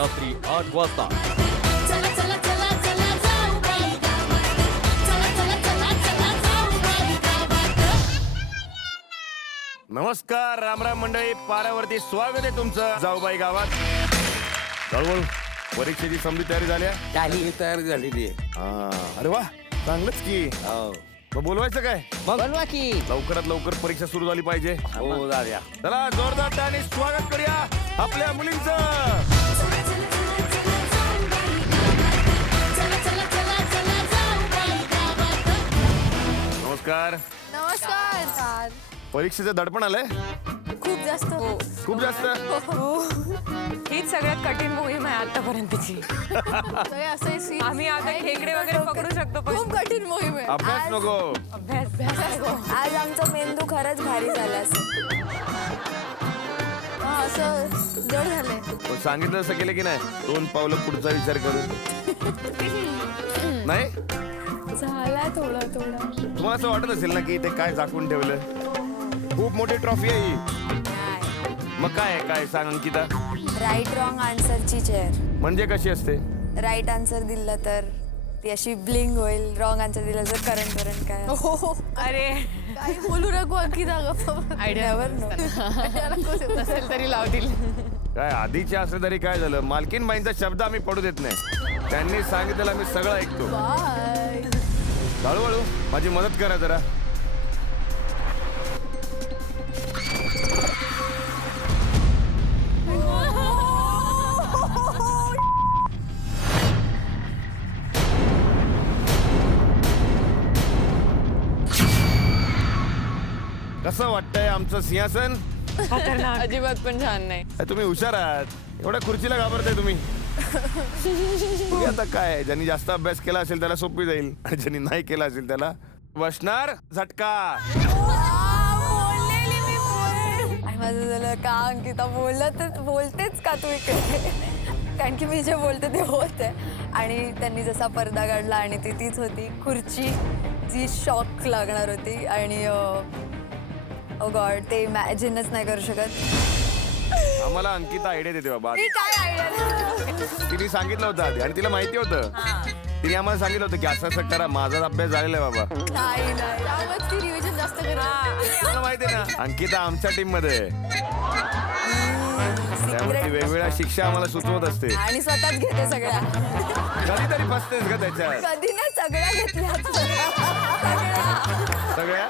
रात्री 8 वाजता. चला चला चला चला जाऊ बाई गावात. चला चला चला चला जाऊ बाई गावात. नमस्कार रामराम मंडळी, पारावरती स्वागत आहे तुमचं जाऊबाई गावात. जाऊ परीक्षेची समधी तयारी झाल्या? काही तयार झालेली आहे. अरे वा, चांगलंच की. हो. मग बोलवायचं काय? बोलवा की. लवकरात लवकर परीक्षा सुरू झाली पाहिजे. हो दाद्या. चला जोरदार टाळ्यांनी स्वागत करूया आपल्या मुलींचं. चला चला चला चला जाऊ बाई गावात. चला चला चला चला जाऊ बाई गावात. नमस्कार. नमस्कार. परीक्षेचं दडपण आलंय खूप जास्त खूप जास्त. हीच सगळ्यात कठीण मोहीम आहे आतापर्यंतची. आम्ही आता खेकडे वगैरे पकडू शकतो पण खूप कठीण मोहीम आहे. अभ्यास नको. अभ्यास आज आमचा मेंदू खरंच भारी झाला असं जड झालंय. पण सांगितलं असं केलं की नाही, 2 पावलं पुढचा विचार करून. नाही झालाय थोडं थोडं. तुम्हाला असं वाटत असेल ना की ते काय झाकून ठेवलं. खूप मोठी ट्रॉफी आहे ही. मग काय आहे, काय सांग अंकिता. राईट रॉंग आन्सरची चेअर. म्हणजे कशी असते? राईट आन्सर दिलं तर ती अशी ब्लिंग होईल, रॉंग आन्सर दिलं तर करंट काय. अरे काही बोलू नको अंकिता. आयडियावर नसेल तरी लावतील. काय आधीचे असले तरी काय झालं, मालकीन बाईंचा शब्द आम्ही पडू देत नाही. त्यांनी सांगितलेलं मी सगळं ऐकतो. हळूहळू माझी मदत करा जरा. कसं वाटतंय आमचं सिंहासन? अजिबात पण छान नाही. तुम्ही हुशार आहात, एवढ्या खुर्चीला घाबरताय तुम्ही. तुम्ही आता काय, ज्यांनी जास्त अभ्यास केला असेल त्याला सोपी जाईल, आणि ज्यांनी नाही केला असेल त्याला बसणार झटका. आणि माझं झालं का अंकिता बोलतेच का तू इकडे. कारण की मी जे बोलते ते होत आहे. आणि त्यांनी जसा पडदा काढला आणि ती तीच होती खुर्ची जी शॉक लागणार होती. आणि ओ गॉड, ते इमॅजिनच नाही करू शकत. आम्हाला अंकिता आयडिया देते बाबा. मी काय आयडिया. तिने सांगितलं होतं आधी आणि तिला माहिती होतं. तिने आम्हाला सांगितलं होतं की असं असं करा, माझा अभ्यास झालेला आहे बाबा. नाही त्यामुळे ती रिव्हिजन जास्त तुला माहिती आहे ना, अंकिता आमच्या टीम मध्ये आहे. त्यामुळे ती वेगवेगळ्या शिक्षा आम्हाला सुचवत असते. आणि स्वतःच घेते सगळ्या. कधीतरी फसतेस का त्याच्यात? कधी ना सगळ्या घेतल्या. सगळ्या.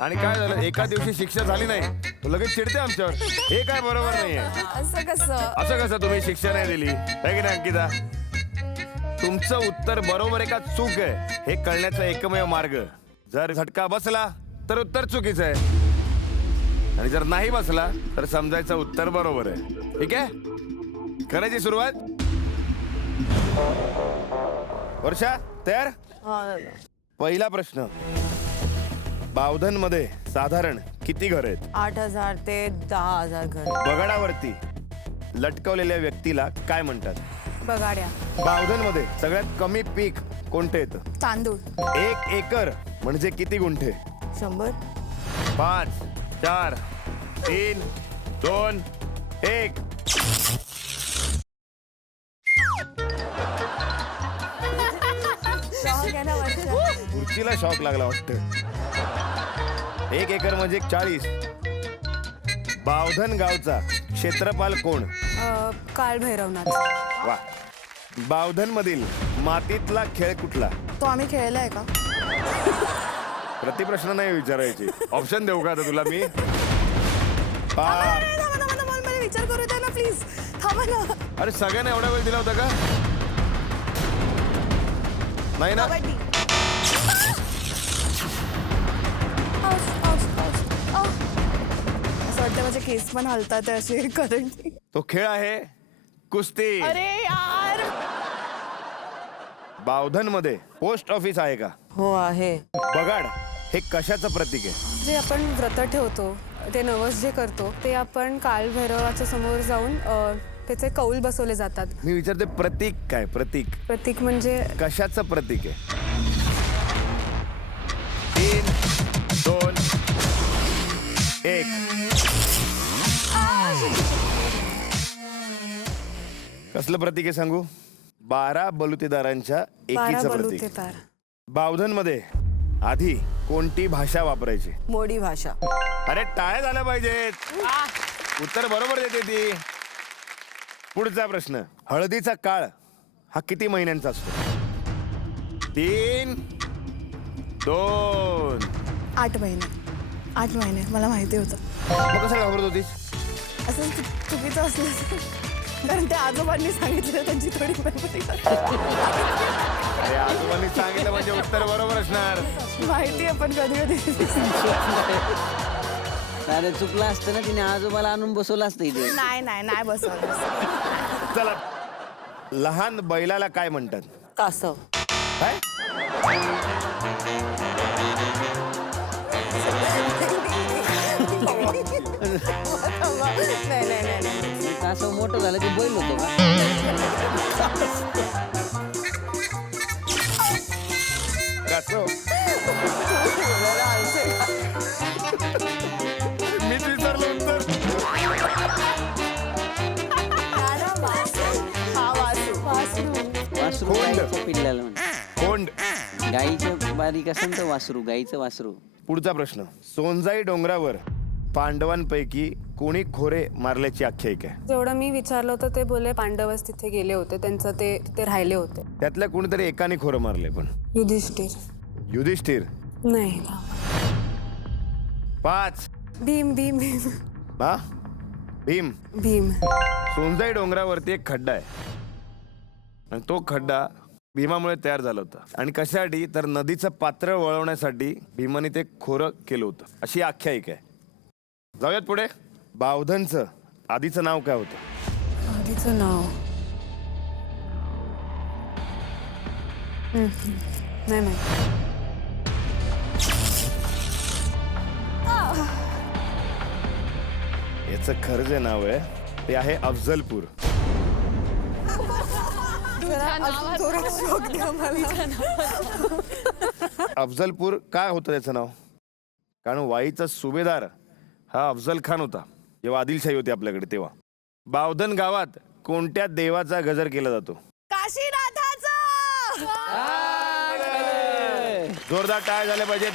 आणि काय झालं, एका दिवशी शिक्षा झाली नाही तर लगेच चिडते आमच्यावर. हे काय बरोबर नाहीये. असं कसं तुम्ही शिक्षा नाही दिली, आहे की नाही अंकिता? तुमचं उत्तर बरोबर आहे का चूक आहे हे कळण्याचा एकमेव मार्ग, जर झटका बसला तर उत्तर चुकीचं आहे, आणि जर नाही बसला तर समजायचं उत्तर बरोबर आहे. ठीक आहे, करायची सुरुवात. वर्षा तयार? पहिला प्रश्न. बावधनमध्ये साधारण किती घर आहेत? 8,000 ते 10,000 घर. बगाडावरती लटकवलेल्या व्यक्तीला काय म्हणतात? बगाड्या. बावधनमध्ये सगळ्यात कमी पीक कोणते येतं? तांदूळ. 1 एकर म्हणजे किती गुंठे? 100. 5 4 3 2 1. खुर्चीला शॉक लागला वाटतं. 1 एकर म्हणजे 40. बावधन गावचा क्षेत्रपाल कोण? काळ भैरवनाथ. वा. बावधन मधील मातीतला खेळ कुठला? तो आम्ही खेळलाय का? प्रतिप्रश्न नाही विचारायची. ऑप्शन देऊ का आता तुला मी? मला विचार करू द्या ना प्लीज. थांबा ना. अरे सगळ्यांना एवढा वेळ दिला होता का? नाही ना. असं वाटतं माझे केस पण हलतात असे करंट. तो खेळ आहे कुस्ती. अरे यार. बावधन मध्ये पोस्ट ऑफिस आहे का? हो आहे. बगाड हे कशाचं प्रतीक आहे? जे आपण व्रत ठेवतो, ते नवस जे करतो ते आपण कालभैरवाच्या समोर जाऊन त्याचे कौल बसवले जातात. मी विचारते प्रतीक काय? प्रतीक प्रतीक म्हणजे कशाचं प्रतीक आहे? 3 2 1. कसलं प्रतीक आहे सांगू? 12 बलुतेदारांच्या 12 एकीचं प्रतीक. बलुतेदार. बावधनमध्ये आधी कोणती भाषा वापरायची? मोडी भाषा. अरे टाळ्या झाल्या पाहिजेत. उत्तर बरोबर देते ती. पुढचा प्रश्न. हळदीचा काळ हा किती महिन्यांचा असतो? 3 2 8 महिने. 8 महिने मला माहिती होतं. मग कसं घाबरत होतीस? असं चुकीचं असलं कारण त्या आजोबांनी सांगितलं त्यांची थोडी मेमरी अरे आजोबांनी सांगितलं म्हणजे उत्तर बरोबर असणार. माहिती आहे पण कधी कधी अरे चुकलं असतं ना तिने आजोबाला आणून बसवलं असतं इथे. नाही बसवलं. चला, लहान बैलाला काय म्हणतात? कासव. काय? नाही. असं मोठं झालं की बैल होतो का? कासव. मीच विचारलं उत्तर. वासरू कोंड. गाईचं पिल्ल्याला म्हणे. कोंड. गाईचं बारीक असेल तर वासरू, गाईचं वासरू. पुढचा प्रश्न. सोनजाई डोंगरावर पांडवांपैकी कोणी खोरे मारल्याची आख्यायिका आहे? जेवढं मी विचारलं होतं ते बोलले पांडवच तिथे गेले होते, त्यांचं ते तिथे राहिले होते. त्यातल्या कोणीतरी एकाने खोरं मारले. पण युधिष्ठिर. युधिष्ठिर. नाही. 5 भीम. हा भीम. भीम. सोनजाई डोंगरावरती एक खड्डा आहे आणि तो खड्डा भीमामुळे तयार झाला होता. आणि कशासाठी? तर नदीचं पात्र वळवण्यासाठी भीमाने ते खोरं केलं होतं, अशी आख्यायिका आहे. जाऊयात पुढे. बावधनचं आधीचं नाव काय होतं? आधीचं नाव नाही माहिती. याचं खरं जे नाव आहे ते आहे अफजलपूर. अफजलपूर काय होतं त्याचं नाव? कारण वाईचा सुभेदार हा अफजल खान होता जेव्हा आदिलशाही होती आपल्याकडे तेव्हा. बावधन गावात कोणत्या देवाचा गजर केला जातो? काशीनाथाचा. जोरदार टाळ्या झाल्या पाहिजेत.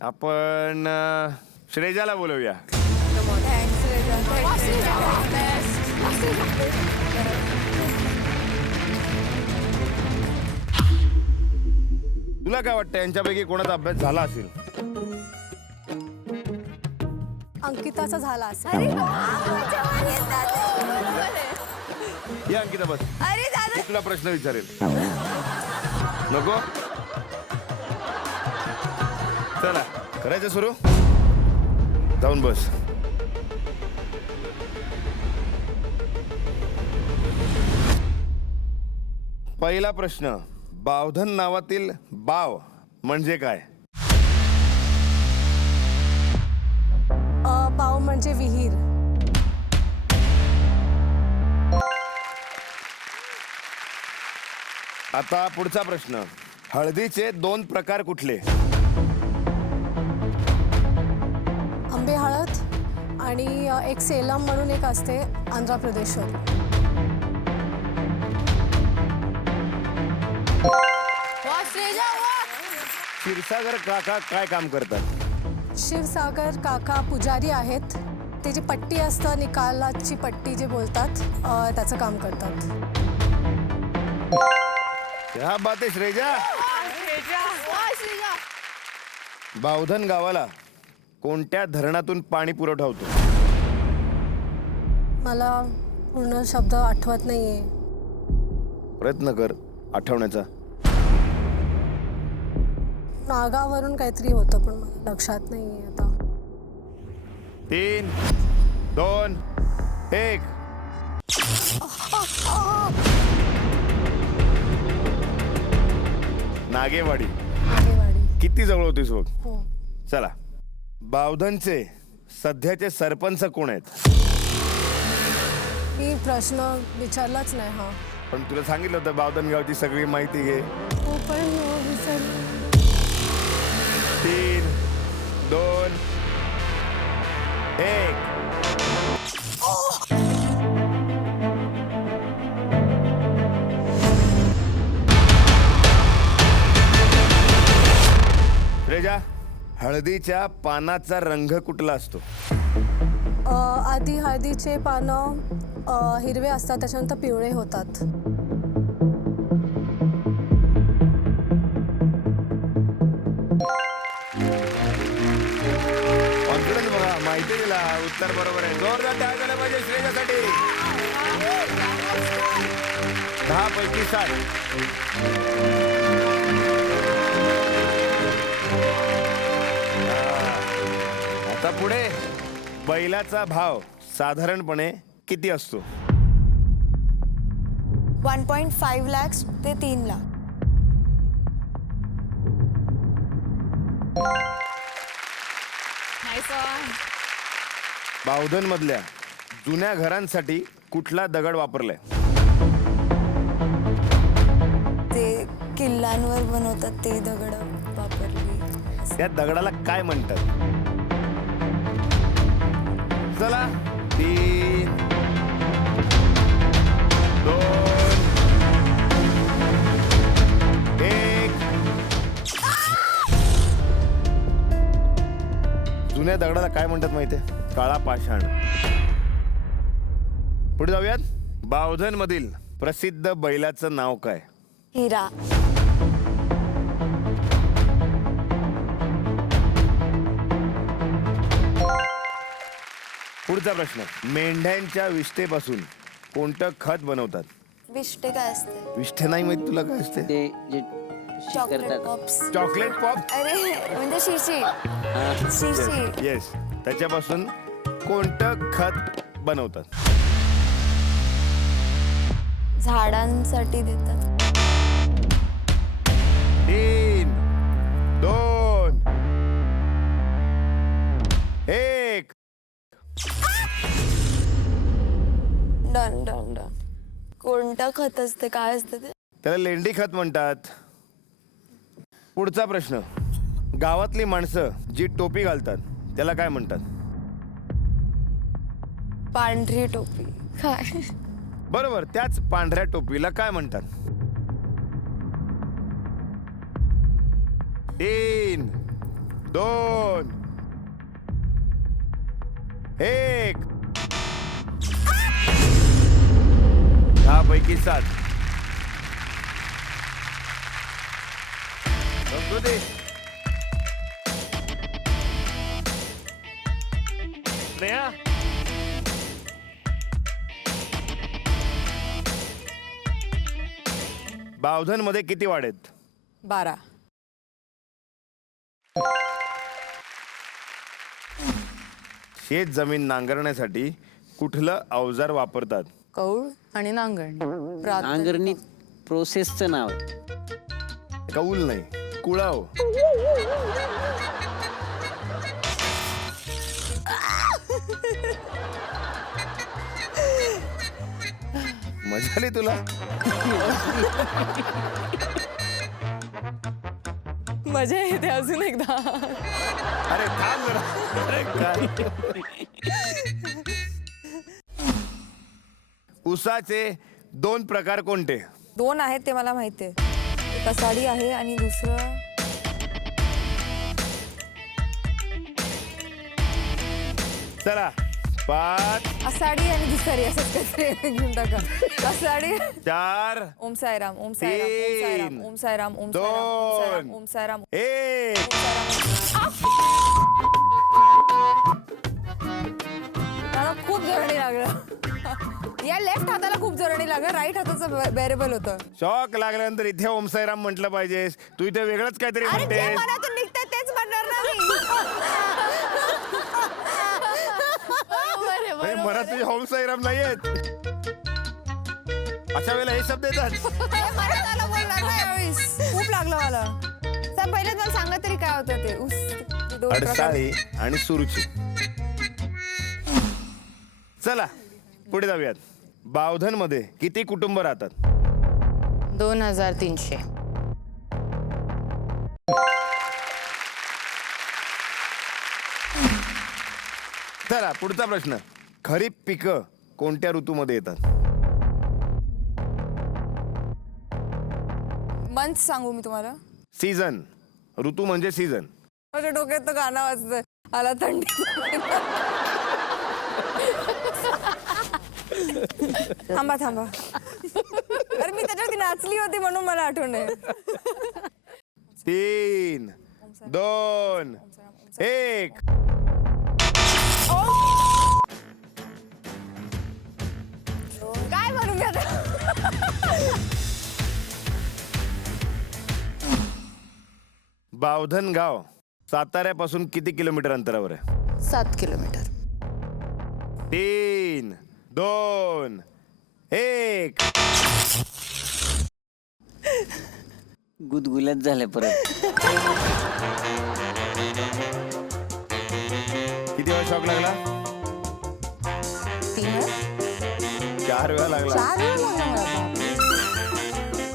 आपण श्रेजाला बोलवूया. तुला काय वाटतं यांच्यापैकी कोणाचा अभ्यास झाला असेल? अंकिताचा झाला असेल. या अंकिता बस. अरे दादा. मी तुला प्रश्न विचारेल. नको? चला करायचं सुरू. जाऊन बस. पहिला प्रश्न. बावधन नावातील बाव म्हणजे काय? बाव म्हणजे विहीर. आता पुढचा प्रश्न. हळदीचे 2 प्रकार कुठले? आंबे हळद आणि एक सेलम म्हणून एक असते आंध्र प्रदेशवर. क्षीरसागर काका काय काम करतात? शिवसागर काका पुजारी आहेत. ते जी पट्टी असतं निकालाची पट्टी जे बोलतात त्याचं काम करतात. क्या बात आहे श्रेजा. बावधन गावाला कोणत्या धरणातून पाणी पुरवठा होतो? मला पूर्ण शब्द आठवत नाहीये. प्रयत्न कर आठवण्याचा. नागावरून काहीतरी होतं पण मला लक्षात नाहीये आता. 3 2 1. नागेवाडी. नागेवाडी. किती जवळ होतीस बघ. हो. चला. बावधनचे सध्याचे सरपंच कोण आहेत? मी प्रश्न विचारलाच नाही. हा पण तुला सांगितलं होतं बावधन गावची सगळी माहिती घे. हो पण विसरले. 3, 2, 1. श्रेजा, हळदीच्या पानाचा रंग कुठला असतो? आधी हळदीचे पानं हिरवे असतात, त्याच्यानंतर पिवळे होतात. कॉन्फिडन्स बघा, माहिती दिला, उत्तर बरोबर आहे. जोरदार टाळ्या झाल्या पाहिजे श्रेजासाठी. 10 पैकी 7. आता पुढे बैलाचा भाव साधारणपणे किती असतो? 1.5 lakhs ते 3 लाख. बावधन मधल्या जुन्या घरांसाठी कुठला दगड वापरलाय? ते किल्ल्यांवर बनवतात ते दगड वापरली. त्या दगडाला काय म्हणतात? चला 3, 2, 1. जुन्या दगडाला काय म्हणतात माहितीये? काळा पाषाण. पुढे जाऊयात. बावधन मधील प्रसिद्ध बैलाचं नाव काय? हिरा. पुढचा प्रश्न. मेंढ्यांच्या विष्ठेपासून कोणतं खत बनवतात? विष्टे काय असते? विष्ठे नाही माहित तुला काय असते? ते जे चॉकलेट करतात पॉप्स. Chocolate pop. अरे म्हणजे शिशी. शिशी. येस, त्याच्यापासून कोणतं खत बनवतात? झाडांसाठी देतात. 3, 2, 1. Done done done. कोणतं खत असते? काय असतं ते? त्याला लेंडी खत म्हणतात. पुढचा प्रश्न. गावातली माणसं जी टोपी घालतात त्याला काय म्हणतात? पांढरी टोपी. काय? बरोबर, त्याच पांढऱ्या टोपीला काय म्हणतात? 3, 2, 1. 10 पैकी 7. संस्कृती. स्नेहा. बावधन मध्ये किती वाड्यात? 12. शेत जमीन नांगरण्यासाठी कुठलं अवजार वापरतात? कौळ आणि नांगरणी. नांगरणी प्रोसेसचं नाव आहे. कौल नाही, कुळाव. मजा आली तुला? मजा येते अजून एकदा. अरे थांब जरा. अरे काय? ऊसाचे 2 प्रकार कोणते? 2 आहेत ते मला माहिती आहे. कसाडी आहे आणि दुसरं चला 5, आसाडी आणि दुसरी असंच काहीतरी घेऊन टाका. कसाडी. 4, ओम साईराम. ओम साईराम. ओम साईराम. ओम साईराम. ओम साईराम. ओम साईराम. 1. मला खूप जोरणी लागलं. या लेफ्ट हाताला खूप जोरणी लागलं. राईट हाताचं बेरेबल होतं. शॉक लागल्यानंतर इथे ओम साईराम म्हटलं पाहिजेस. तू इथे वेगळंच काहीतरी अरे जे म्हणतेस. मनातून निघतंय तेच म्हणणार ना मी. अरे मनात तुझे ओम साईराम नाही आहेत. अशा वेळेला हे शब्द येतात. हे मनात आलं बोलणार ना यावेळेस. खूप लागलं मला. तर पहिलेच मला सांगा तरी काय होतं ते. उस, ते 2 प्रकार. अडसाळी आणि सुरुची. चला पुढे जाऊयात. बावधन मध्ये किती कुटुंब राहतात? 2300. चला पुढचा प्रश्न. खरीप पिकं कोणत्या ऋतूमध्ये येतात? मंथ सांगू मी तुम्हाला. सीझन. ऋतू म्हणजे सीझन. माझ्या डोक्यात तर गाणं वाजतंय. आला थंडी. थांबा थांबा. अरे मी त्याच्यावरती नाचली होती म्हणून मला आठवण आहे. 3, 2, 1. काय म्हणू मी आता? बावधन गाव साताऱ्यापासून किती किलोमीटर अंतरावर आहे? 7 किलोमीटर. 3, 2, 1. गुदगुल्यात झाल्या परत. किती वेळा शॉक लागला? 4 वेळा लागला.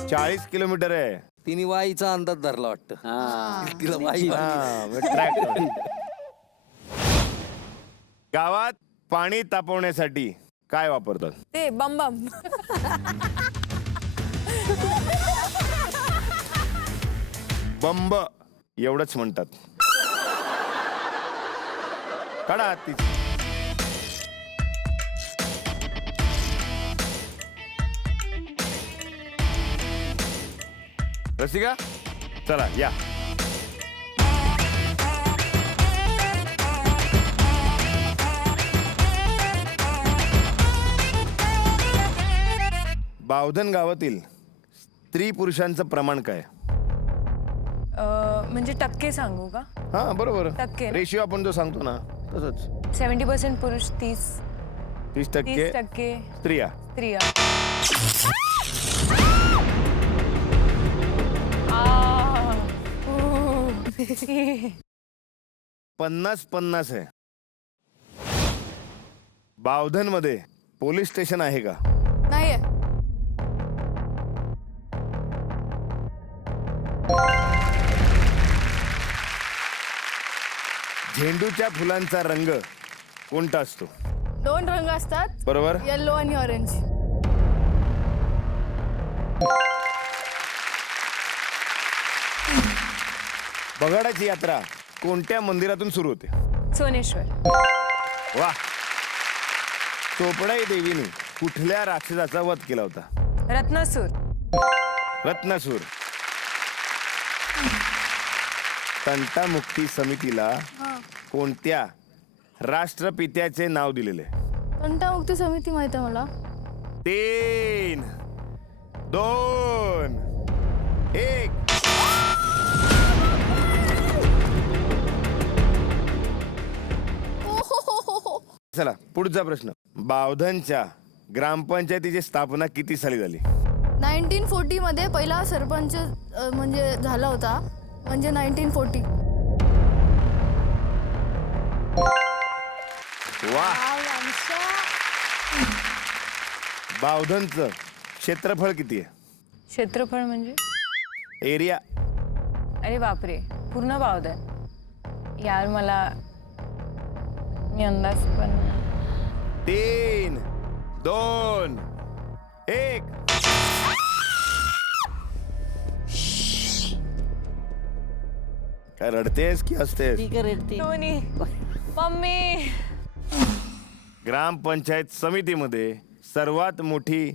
40 किलोमीटर आहे. तिने वाईचा अंदाज धरला वाटतं. हा तिला वाई गावात पाणी तापवण्यासाठी काय वापरतात? ते बम बम. बंब एवढंच म्हणतात. काढा हाती. रसिका चला या. बावधन गावातील स्त्री पुरुषांचं प्रमाण काय? म्हणजे टक्के सांगू का? हा बरोबर. टक्के ना? रेशिओ आपण जो सांगतो ना तसंच. 70% पुरुष, 30% 30% स्त्रिया. स्त्रिया. 50-50 आहे. बावधन मध्ये पोलीस स्टेशन आहे का? नाहीये. झेंडूच्या फुलांचा रंग कोणता असतो? 2 रंग असतात, बरोबर. येलो आणि ऑरेंज. बगाडाची यात्रा कोणत्या मंदिरातून सुरू होते? सोनेश्वर. वा. चोपडाई देवीने कुठल्या राक्षसाचा वध केला होता? रत्नासूर. रत्नासूर. तंटामुक्ती समितीला कोणत्या राष्ट्रपित्याचे नाव दिलेले? तंटामुक्ती समिती माहिती आहे मला. 3, 2, 1. चला पुढचा प्रश्न. बावधनच्या ग्रामपंचायतीची स्थापना किती साली झाली? 1940 मध्ये पहिला सरपंच म्हणजे झाला होता, म्हणजे 1940. वा. बावधनचं क्षेत्रफळ किती आहे? क्षेत्रफळ म्हणजे एरिया. अरे बापरे, पूर्ण बावधन. यार मला मी अंदाज पण. 3, 2, 1. काय रडतेस की हसतेस? ठीक आहे रेडती. दोन्ही. मम्मी. ग्रामपंचायत समितीमध्ये सर्वात मोठी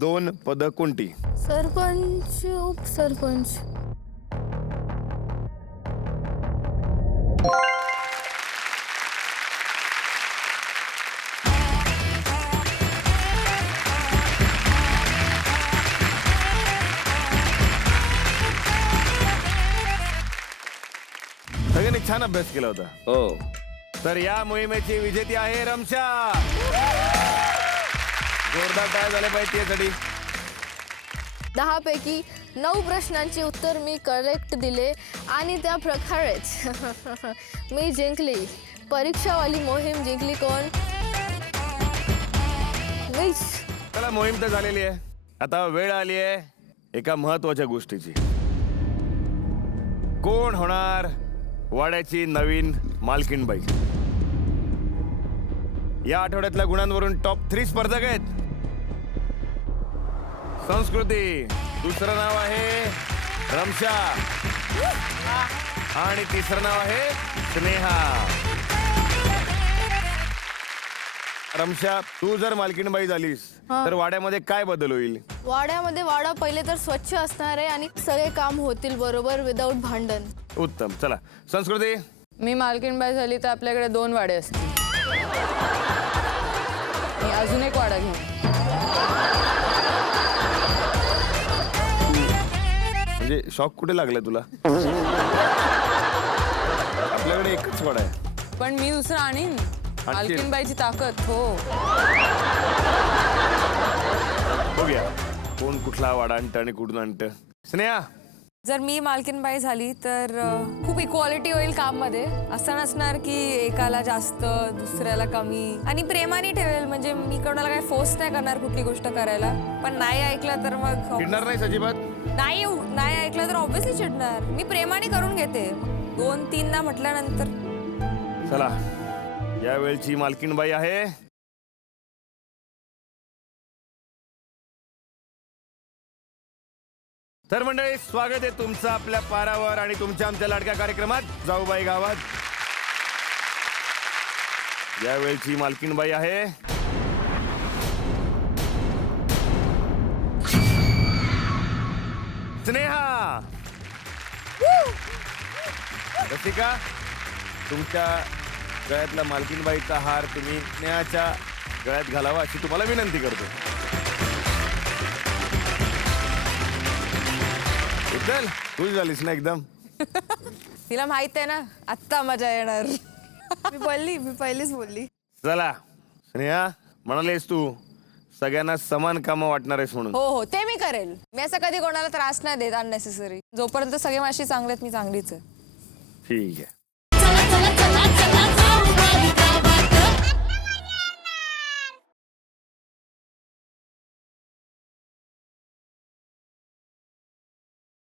2 पदं कोणती? सरपंच, उपसरपंच. सगळ्यांनी छान अभ्यास केला होता. हो. तर या मोहिमेची विजेती आहे रमशा. जोरदार टाळ्या झाल्या पाहिजे त्यासाठी. 10 पैकी 9 प्रश्नांची उत्तर मी करेक्ट दिले आणि त्या प्रकारेच मी जिंकली. परीक्षावाली मोहीम जिंकली कोण? मीच. चला मोहीम तर झालेली आहे. आता वेळ आली आहे एका महत्वाच्या गोष्टीची. कोण होणार वाड्याची नवीन मालकीणबाई? या आठवड्यातल्या गुणांवरून टॉप 3 स्पर्धक आहेत. संस्कृती, दुसरं नाव आहे रमशा आणि तिसरं नाव आहे स्नेहा. रमशा, तू जर मालकीणबाई झालीस तर वाड्यामध्ये काय बदल होईल? वाड्यामध्ये वाडा पहिले तर स्वच्छ असणार आहे आणि सगळे काम होतील बरोबर विदाऊट भांडण. उत्तम. चला संस्कृती. मी मालकीणबाई झाली तर आपल्याकडे 2 वाडे असतील. मी अजून एक वाडा घेईन. म्हणजे शॉक कुठे लागलाय तुला? आपल्याकडे एकच वाडा आहे. पण मी दुसरं आणीन. मालकीणबाईची ताकद. हो. बघूया कोण कुठला वाडा आणतं आणि कुठून आणतं. स्नेहा. जर मी मालकीनबाई झाली तर खूप इक्वालिटी होईल काम मध्ये. असं नसणार की एकाला जास्त दुसऱ्याला कमी. आणि प्रेमाने ठेवेल. म्हणजे मी कोणाला काही फोर्स नाही करणार कुठली गोष्ट करायला. पण नाही ऐकलं तर मग चिडणार नाही अजिबात? नाही ऐकलं तर ऑब्व्हियसली चिडणार. मी प्रेमाने करून घेते. 2-3दा म्हटल्यानंतर. चला या वेळची मालकीणबाई आहे तर मंडळी, स्वागत आहे तुमचं आपल्या पारावर आणि तुमच्या आमच्या लाडक्या कार्यक्रमात जाऊबाई गावात. या वेळची मालकीणबाई आहे स्नेहा. रसिका, तुमच्या गळ्यातला मालकीणबाईचा हार तुम्ही स्नेहाच्या गळ्यात घालावा अशी तुम्हाला विनंती करतो. चल, खुश झालीस ना एकदम? तिला माहित आहे ना आत्ता मजा येणार. मी पहिलीच बोलली. चला स्नेहा, म्हणालीस तू सगळ्यांना समान कामं वाटणार आहेस म्हणून. हो ते मी करेल. मी असं कधी कोणाला त्रास नाही देत अननेसेसरी. जोपर्यंत सगळे माझी चांगले आहेत मी चांगलीच आहे. ठीक आहे.